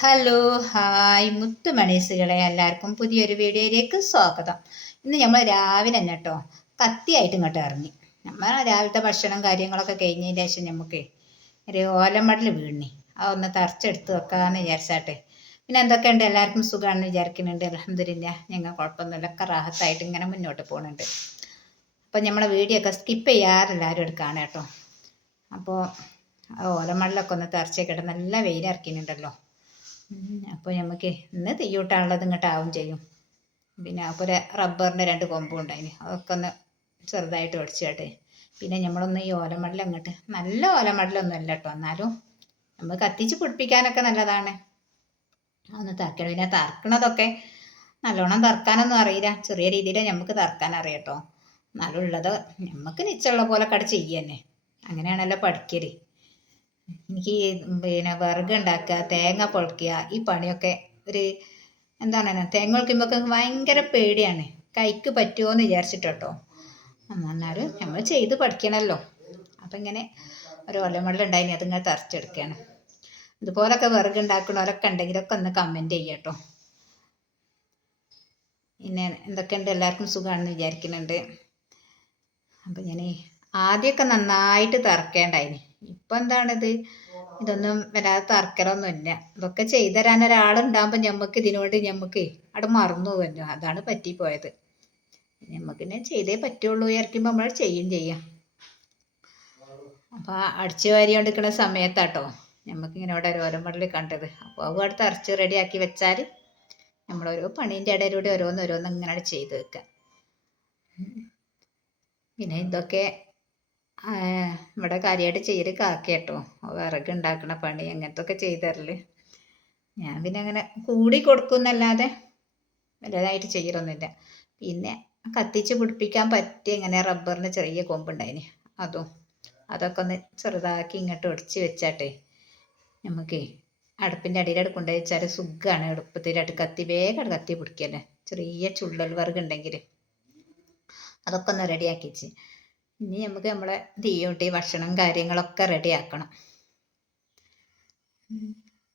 Hello hi മുത്തുമണീസുകളെ എല്ലാവർക്കും പുതിയൊരു വീഡിയോയിലേക്ക് സ്വാഗതം. ഇന്ന് നമ്മൾ രാവിലെ തന്നെ കേട്ടോ കത്തിയായിട്ട് ഇങ്ങോട്ട് ഇറങ്ങി. നമ്മൾ രാവിലത്തെ ഭക്ഷണം കാര്യങ്ങളൊക്കെ കഴിഞ്ഞതിന് ശേഷം നമുക്ക് ഒരു ഓലമടൽ വീണി. ആ ഒന്ന് തറച്ചെടുത്ത് വെക്കാമെന്ന് വിചാരിച്ചാട്ടെ. പിന്നെ എന്തൊക്കെയുണ്ട്? എല്ലാവർക്കും സുഖമാണെന്ന് വിചാരിക്കുന്നുണ്ട്. അലഹമില്ല ഞങ്ങൾ കുഴപ്പമൊന്നുമില്ല. ഒക്കെ റാഹത്തായിട്ട് ഇങ്ങനെ മുന്നോട്ട് പോകുന്നുണ്ട് അപ്പോൾ നമ്മളെ വീഡിയോ ഒക്കെ സ്കിപ്പ് ചെയ്യാതെ എല്ലാവരും എടുക്കുകയാണ് കേട്ടോ അപ്പോൾ ഓലമടലൊക്കെ ഒന്ന് തറച്ചേക്കിട്ട് നല്ല വെയിലിറക്കിയിട്ടുണ്ടല്ലോ. അപ്പോൾ നമുക്ക് ഇന്ന് തീയൂട്ടാനുള്ളത് ഇങ്ങോട്ട് ആവും ചെയ്യും. പിന്നെ അപ്പോൾ റബ്ബറിന്റെ രണ്ട് കൊമ്പും ഉണ്ടായിന്. അതൊക്കെ ഒന്ന് ചെറുതായിട്ട് ഒടിച്ചിട്ടെ പിന്നെ നമ്മളൊന്ന് ഈ ഓലമടൽ അങ്ങോട്ട് നല്ല ഓലമടലൊന്നും അല്ല കേട്ടോ എന്നാലും നമ്മൾ കത്തിച്ച് പിടിപ്പിക്കാനൊക്കെ നല്ലതാണ്. ഒന്ന് തറക്കണം പിന്നെ തറക്കണതൊക്കെ നല്ലോണം തറക്കാനൊന്നും അറിയില്ല. ചെറിയ രീതിയിൽ നമുക്ക് തറക്കാൻ അറിയാം കേട്ടോ എന്നാലും ഉള്ളത് നമുക്ക് നിച്ചുള്ള പോലെ കട ചെയ്യന്നെ. അങ്ങനെയാണല്ലോ പഠിക്കൽ. എനിക്ക് പിന്നെ വിറക് ഉണ്ടാക്കുക തേങ്ങ പൊളിക്കുക ഈ പണിയൊക്കെ ഒരു എന്താണ് തേങ്ങ പൊളിക്കുമ്പോൾ ഭയങ്കര പേടിയാണ്. കൈക്ക് പറ്റുമോ എന്ന് വിചാരിച്ചിട്ടോ എന്നാലും നമ്മൾ ചെയ്ത് പഠിക്കണമല്ലോ അപ്പം ഇങ്ങനെ ഒരു ഒലമടലുണ്ടായിനി അതിങ്ങനെ തറച്ചെടുക്കുകയാണ് ഇതുപോലൊക്കെ വിറക് ഉണ്ടാക്കണവരൊക്കെ ഉണ്ടെങ്കിലൊക്കെ ഒന്ന് കമന്റ് ചെയ്യട്ടോ. പിന്നെ എന്തൊക്കെയുണ്ട്? എല്ലാവർക്കും സുഖമാണെന്ന് വിചാരിക്കുന്നുണ്ട്. അപ്പം ഞാൻ ആദ്യമൊക്കെ നന്നായിട്ട് തറക്കേണ്ടായിന്. ഇപ്പം എന്താണിത് ഇതൊന്നും വരാതെ തറക്കലൊന്നുമില്ല ഇതൊക്കെ ചെയ്തു തരാൻ ഒരാളുണ്ടാകുമ്പോൾ ഞമ്മക്ക് ഇതിനോട് ഞമ്മക്ക് അവിടെ മറന്നു പോകുമല്ലോ അതാണ് പറ്റിപ്പോയത്. ഞമ്മക്ക് ഇനി ചെയ്തേ പറ്റുള്ളൂ വിചാരിക്കുമ്പോൾ നമ്മൾ ചെയ്യും ചെയ്യാം. അപ്പോൾ അടിച്ചു വാരി കൊണ്ടിരിക്കുന്ന സമയത്താട്ടോ ഇങ്ങനെ ഇവിടെ ഒരു ഓരോ കണ്ടത്. അപ്പോൾ അവ അടുത്ത് അരച്ച് റെഡിയാക്കി വെച്ചാൽ നമ്മൾ ഓരോ പണീന്റെ ഇടയിലൂടെ ഓരോന്ന് ഓരോന്ന് ഇങ്ങനെ ചെയ്ത് വെക്കാം. പിന്നെ ഇതൊക്കെ ഇവിടെ കാര്യമായിട്ട് ചെയ്യൽ കാക്കയാട്ടോ. വിറക് ഉണ്ടാക്കണ പണി അങ്ങനത്തെ ഒക്കെ ചെയ്ത് തരൽ ഞാൻ പിന്നെ അങ്ങനെ കൂടി കൊടുക്കുന്നല്ലാതെ വലുതായിട്ട് ചെയ്യലൊന്നുമില്ല. പിന്നെ കത്തിച്ച് പിടിപ്പിക്കാൻ പറ്റിയ ഇങ്ങനെ റബ്ബറിന് ചെറിയ കൊമ്പുണ്ടായിന്. അതും അതൊക്കെ ഒന്ന് ചെറുതാക്കി ഇങ്ങോട്ട് ഒടിച്ച് വെച്ചാട്ടെ നമുക്ക് അടുപ്പിന്റെ അടിയിലവിടെ കൊണ്ടുപോയി വെച്ചാൽ സുഖമാണ് എളുപ്പത്തിലായിട്ട് കത്തി വേഗം കത്തി പിടിക്കല്ലേ ചെറിയ ചുള്ളൽ വർഗുണ്ടെങ്കിൽ അതൊക്കെ ഒന്ന് റെഡിയാക്കി വെച്ച്. ഇനി നമുക്ക് നമ്മളെ തീയൂട്ടി ഭക്ഷണം കാര്യങ്ങളൊക്കെ റെഡിയാക്കണം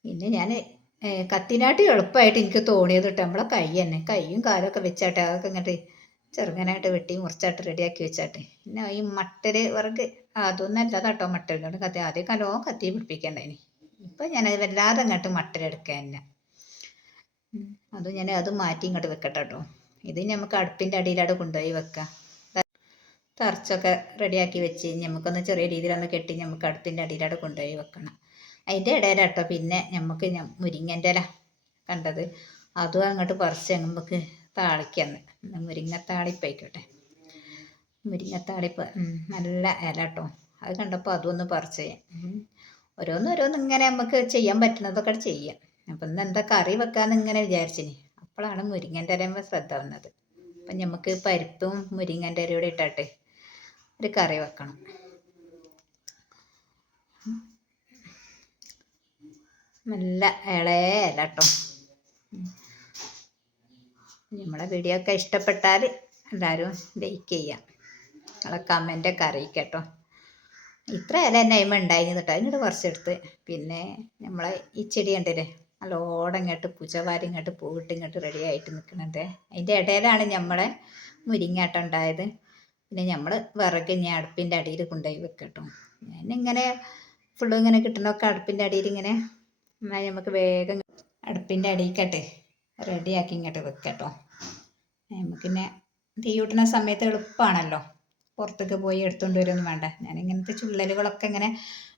പിന്നെ ഞാൻ കത്തിനാട്ടി എളുപ്പമായിട്ട് എനിക്ക് തോന്നിയത് കേട്ടോ. നമ്മളെ കൈ തന്നെ. കൈയും കാലൊക്കെ വെച്ചാട്ടെ. അതൊക്കെ ഇങ്ങോട്ട് ചെറുങ്ങനായിട്ട് വെട്ടി മുറിച്ചാട്ട് റെഡിയാക്കി വെച്ചാട്ടെ. പിന്നെ ഈ മട്ടൽ വിറക് അതൊന്നും അല്ല കേട്ടോ മട്ടലിനോട് കത്തി. ആദ്യം കലോ കത്തി പിടിപ്പിക്കണ്ടേനി. ഇപ്പം ഞാൻ വല്ലാതെ അങ്ങോട്ട് മട്ടലെടുക്കാനില്ല അതും ഞാൻ അത് മാറ്റി ഇങ്ങോട്ട് വെക്കട്ടെ കേട്ടോ. ഇത് നമുക്ക് അടുപ്പിന്റെ അടിയിലവിടെ കൊണ്ടുപോയി വെക്കാം. തറച്ചൊക്കെ റെഡിയാക്കി വെച്ച് നമുക്കൊന്ന് ചെറിയ രീതിയിലൊന്ന് കെട്ടി നമുക്ക് അടുപ്പിന്റെ അടിയിലവിടെ കൊണ്ടുപോയി വെക്കണം. അതിന്റെ ഇടയിലാട്ടോ പിന്നെ നമുക്ക് മുരിങ്ങന്റെ ഇല കണ്ടത്. അതും അങ്ങോട്ട് പറിച്ച് നമുക്ക് താളിക്കാന്ന് മുരിങ്ങത്താളിപ്പായിക്കോട്ടെ. മുരിങ്ങത്താളിപ്പ് നല്ല ഇല കേട്ടോ അത് കണ്ടപ്പോൾ അതും ഒന്ന് പറിച്ച് ഓരോന്ന് ഓരോന്ന് ഇങ്ങനെ നമുക്ക് ചെയ്യാൻ പറ്റുന്നതൊക്കെ ചെയ്യാം. അപ്പം ഇന്ന് എന്താ കറി വെക്കാമെന്ന് ഇങ്ങനെ വിചാരിച്ചിനി. അപ്പോഴാണ് മുരിങ്ങന്റെ ഇലയുമ്പോൾ ശ്രദ്ധ വന്നത്. അപ്പം നമുക്ക് പരിപ്പും മുരിങ്ങന്റെ ഇലയോടെ ഇട്ടാട്ടെ. ഒരു കറി വെക്കണം. നല്ല ഇളയ കേട്ടോ നമ്മളെ വീഡിയോ ഒക്കെ ഇഷ്ടപ്പെട്ടാൽ എല്ലാവരും ലൈക്ക് ചെയ്യാം. നിങ്ങളെ കമന്റൊക്കെ അറിയിക്കട്ടോ. ഇത്ര ഇല തന്നെ അതിമ ഉണ്ടായിരുന്നു കേട്ടോ അതിനോട് കുറച്ചെടുത്ത് പിന്നെ നമ്മളെ ഈ ചെടി കണ്ടില്ലേ? നല്ലോണം ഇങ്ങോട്ട് പൂച്ചവാരി ഇങ്ങോട്ട് പൂവിട്ട് ഇങ്ങോട്ട് റെഡി ആയിട്ട് നിൽക്കുന്നുണ്ട് അതിന്റെ ഇടയിലാണ് നമ്മളെ മുരിങ്ങാട്ടം ഉണ്ടായത്. പിന്നെ നമ്മൾ വിറക് ഇനി അടുപ്പിന്റെ അടിയിൽ കൊണ്ടുപോയി വെക്കട്ടോ. ഞാനിങ്ങനെ ഫുള്ളും ഇങ്ങനെ കിട്ടണമൊക്കെ അടുപ്പിന്റെ അടിയിൽ ഇങ്ങനെ എന്നാൽ നമുക്ക് വേഗം അടുപ്പിന്റെ അടിയിക്കട്ടെ. റെഡിയാക്കി ഇങ്ങോട്ട് വെക്കട്ടോ. നമുക്കിന്നെ തീ കൂട്ടുന്ന സമയത്ത് എളുപ്പമാണല്ലോ പുറത്തേക്ക് പോയി എടുത്തുകൊണ്ട് വരുമൊന്നും വേണ്ട. ഞാൻ ഇങ്ങനത്തെ ചുള്ളലുകളൊക്കെ ഇങ്ങനെ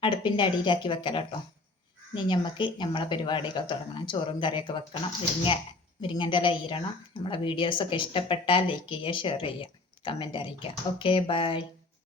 അടുപ്പിന്റെ അടിയിലാക്കി വെക്കലോ കേട്ടോ ഇനി നമുക്ക് നമ്മളെ പരിപാടികൾ തുടങ്ങണം. ചോറും കറിയൊക്കെ വെക്കണം. വിരിങ്ങ വിരിങ്ങന്റെ ഇല ഈരണം നമ്മളെ വീഡിയോസൊക്കെ ഇഷ്ടപ്പെട്ടാൽ ലൈക്ക് ചെയ്യുക ഷെയർ ചെയ്യുക. കമന്റ് അറിയിക്കുക ഓക്കെ ബൈ